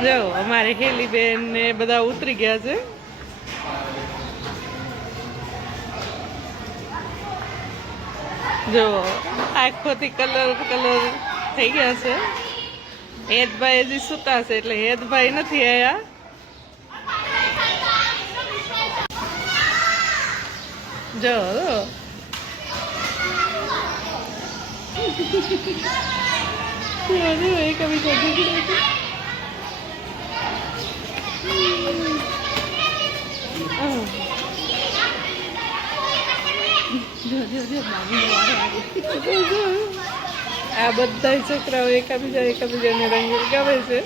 જો અમારે હેલી બેન ને બધા ઉતરી ગયા છે. જો આખોથી કલર થઈ ગયા છે. હેતભાઈ હજી સુતા છે એટલે હેતભાઈ નથી આયા. જો આ બધા છોકરાઓ એકાબીજાને રંગ લગાવે છે.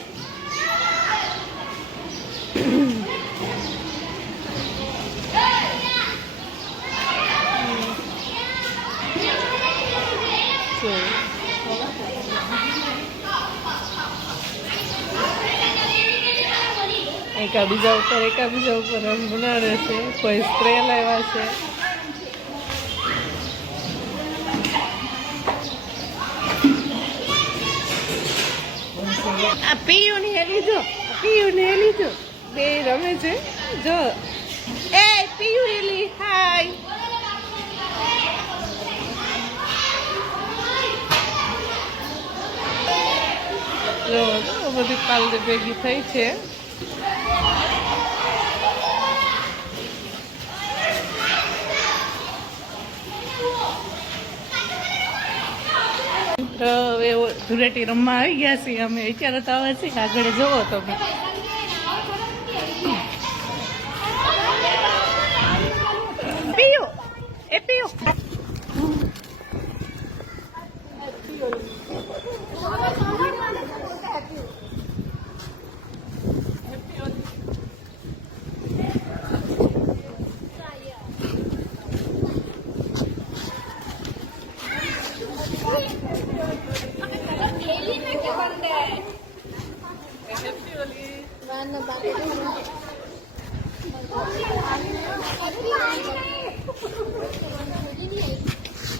એકાબીજા ઉપર રંગ બનાવે છે. કોઈ સ્પ્રે લાવ્યા છે. આ પીયું ને લીધો બે રમે છે. જો એ પીયું હેલી હાય. જો બધી પાલડી ભેગી થઈ છે. હવે ધૂળેટી રમવા આવી ગયા છીએ અમે. વિચારો તો આવે છે આગળ જોવો તમે. પીયું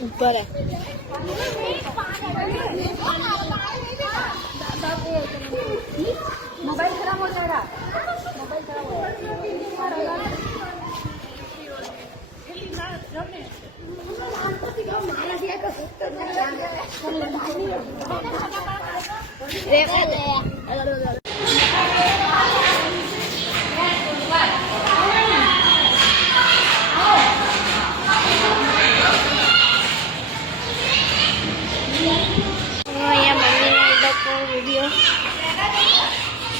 ऊपर मोबाइल खराब हो जाएगा.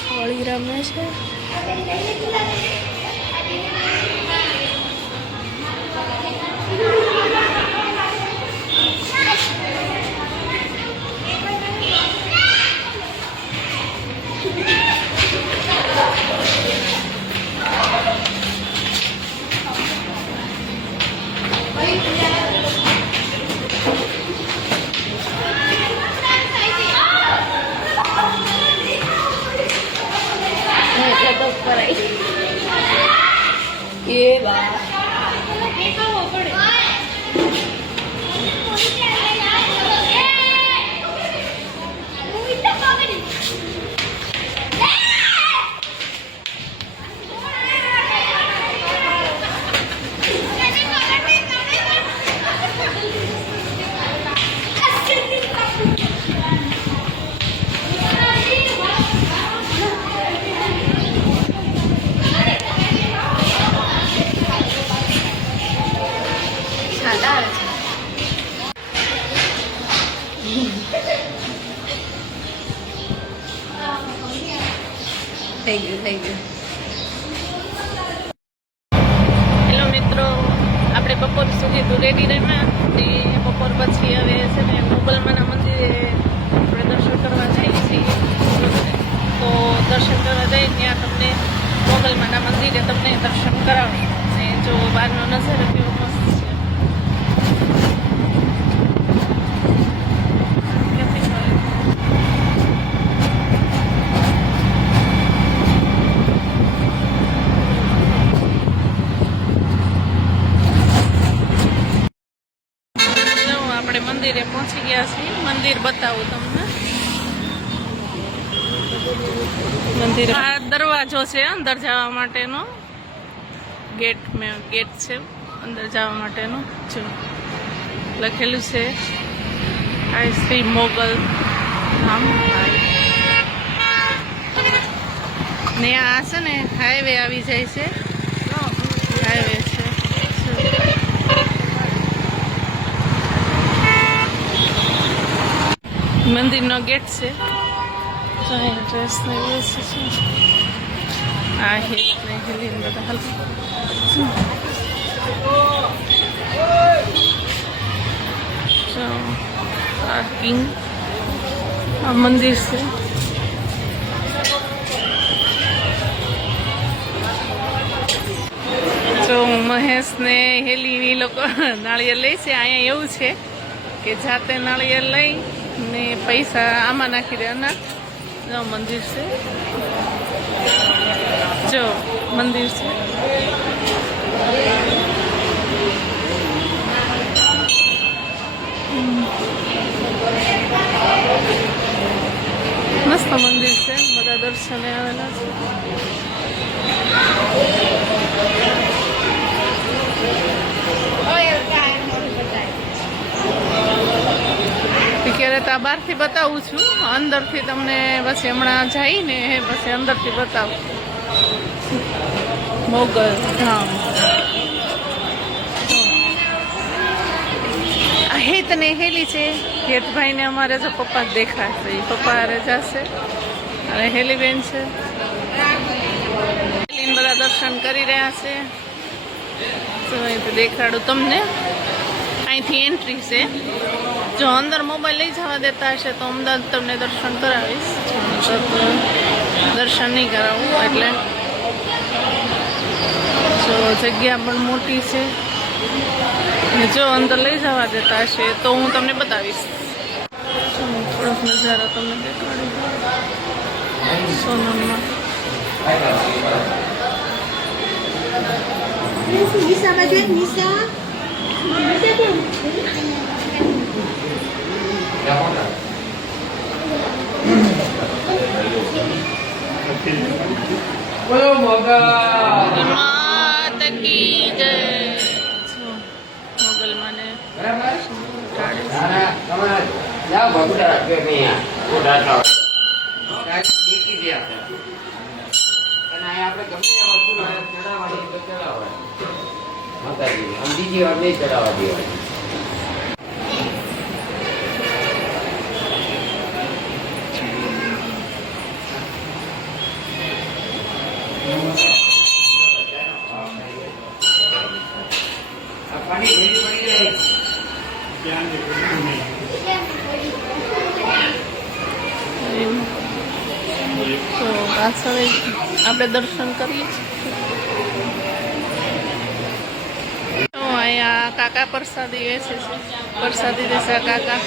હોળી રમે છે. ये बात થઈ ગયું. હેલો મિત્રો, આપણે બપોર સુધી ધૂળેટી રમ્યા ને બપોર પછી હવે છે ને મોગલમાના મંદિરે આપણે દર્શન કરવા જઈએ છીએ. તો દર્શન કરવા જઈએ ત્યાં તમને મોગલમાના મંદિરે તમને દર્શન કરાવશું. ને જો બહારનો નજારો કેવો મસ્ત છે. મંદિરે પહોંચી ગયા છીએ. મંદિર બતાવું તમને. મંદિર આ દરવાજો છે અંદર જવા માટેનો ગેટ છે અંદર જવા માટેનો જો લખેલું છે આ શ્રી મોગલ ધામ ને આ છે ને હાઈવે આવી જાય છે હાઈવે છે મંદિરનો ગેટ છે ડ્રેસ ને બેસે છે આ હેત ને હેલીને બધા હાલ પાર્કિંગ આ મંદિર છે તો મહેશ ને હેલી લોકો નાળિયેર લે છે અહીંયા એવું છે કે જાતે નાળિયેર લઈ ને પૈસા આમાં નાખી દેવાના જો મંદિર છે જો મંદિર છે મસ્ત મંદિર છે બધા દર્શને આવેલા છે ક્યારે તો બહારથી બતાવું છું અંદરથી તમને પછી હમણાં જઈને પછી અંદરથી બતાવું મોગલ ધામ આ હેત ને હેલી છે હેતભાઈને અમારે જો પપ્પા જ દેખાશે એ પપ્પા હારે જશે અને હેલીબેન છે હેલીને બધા દર્શન કરી રહ્યા છે તો અહીંથી દેખાડું તમને અહીંથી એન્ટ્રી છે જો અંદર મોબાઈલ લઈ જવા દેતા હશે તો અમદાવાદ તમને દર્શન કરાવીશ દર્શન નહીં કરાવું એટલે જો જગ્યા પણ મોટી છે ને જો અંદર લઈ જવા દેતા હશે તો હું તમને બતાવીશ થોડોક નજારો તમને દેખાડું સોનલમાં બોલો મોગલ માત કી જય મોગલ માને બરાબર જા ભગુડા રાખ્યો નહીં મોટા નીકળી ગયા અને આ આપણે ગમે એ વસ્તુ ચડાવવાની તો ચડાવવાની માતાજી આમ બીજી વાર નહીં ચડાવવા દેવાની પાણી ભેગી પડી જાય તો પાછળ આપણે દર્શન કરીએ તો અહીંયા કાકા પ્રસાદી વેચે છે પ્રસાદી દેશે કાકા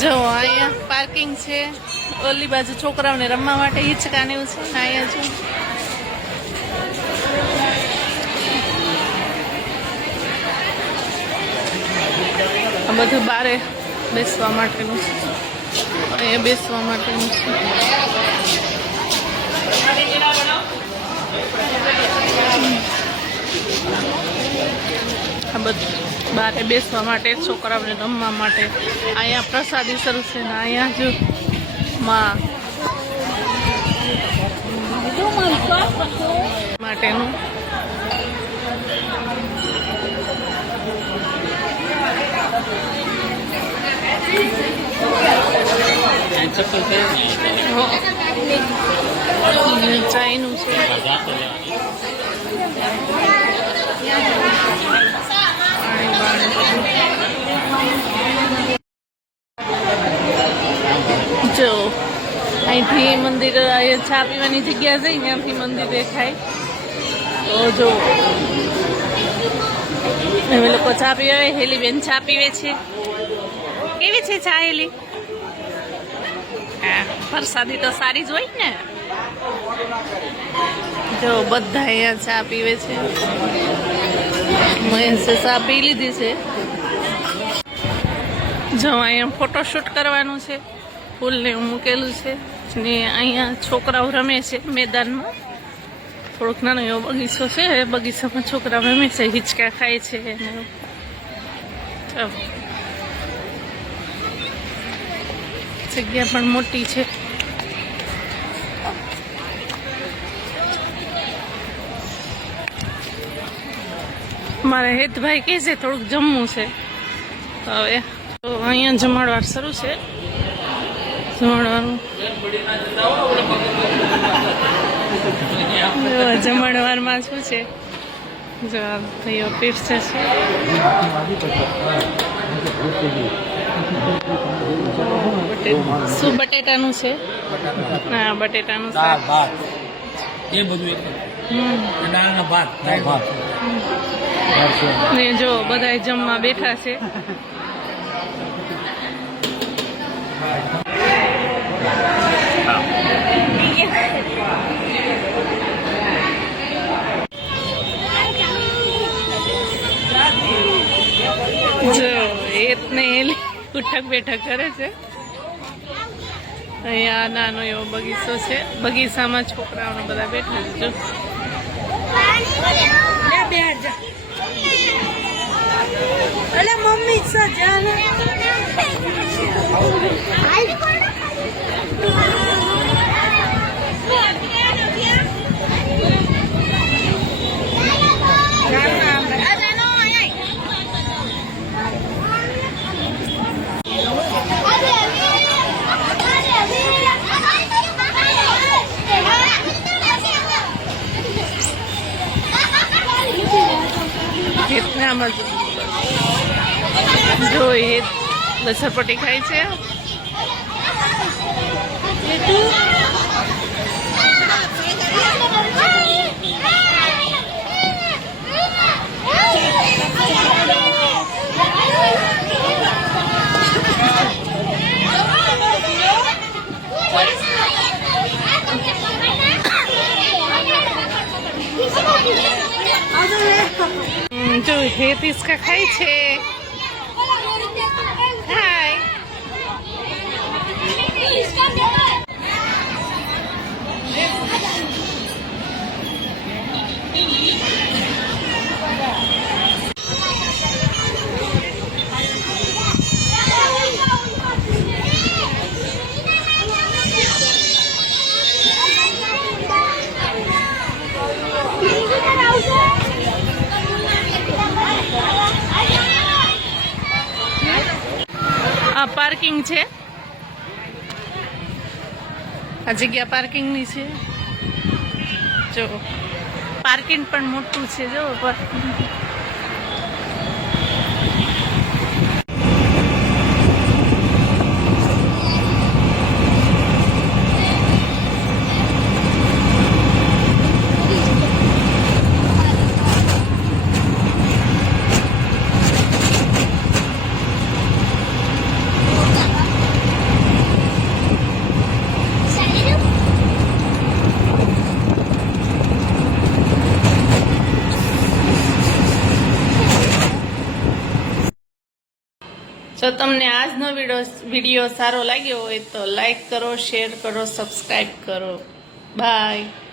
જો અહીંયા પાર્કિંગ છે ઓલી બાજુ છોકરાઓને રમવા માટે હિંચકા ને એવું છે અહીંયા જો આ બધું બારે બેસવા માટેનું છે અહીંયા બેસવા માટેનું છે આ બધું બારે બેસવા માટે છોકરાઓને રમવા માટે અહીંયા પ્રસાદી શરૂ છે ને અહીંયા જો માં માટેનું ચાઈનું છે જો અહીંથી મંદિર ચા પીવાની જગ્યા જઈ ત્યાંથી મંદિર દેખાય તો જો અમે લોકો ચા પીવે હેલી બેન ચા પીવે છે કેવી છે ચા હેલી હા પ્રસાદી તો સારી જ હોય ને જો બધા અહીંયા ચા પીવે છે. મહેશે ચા પી લીધી છે. જો અહીંયા ફોટોશૂટ કરવાનું છે. ફૂલને એવું મૂકેલું છે ને અહીંયા છોકરાઓ રમે છે મેદાનમાં. થોડોક નાનો એવો બગીચો છે. બગીચામાં છોકરાઓ રમે છે, હિંચકા ખાય છે ને એવું. જગ્યા પણ મોટી છે. મારા હેતભાઈ કહે છે થોડુંક જમવું છે. હવે તો અહીંયા જમાડવાર શરૂ છે. જમણવારમાં શું છે? જો આ ભાઈઓ પીરસે છે. શું બટેટાનું છે? હા, બટેટાનું શાક. એ બધું એક દાળના ભાત ને જો બધા જમવા બેઠા છે. જો એતને ઉઠક બેઠક કરે છે. અહીંયા નાનો એવો બગીચો છે. બગીચામાં છોકરાઓને બધા બેઠા છે. જો મમ્મી આમાં જો એ લસરપટ્ટી ખાય છે. જો હેત इसका ખાય છે. હાય. આ પાર્કિંગ છે. આ જગ્યા પાર્કિંગની છે. જો પાર્કિંગ પણ મોટું છે. જો પાર્કિંગ. જો તમને આજનો વિડીયો સારો લાગ્યો હોય તો લાઈક કરો, શેર કરો, સબસ્ક્રાઈબ કરો. બાય.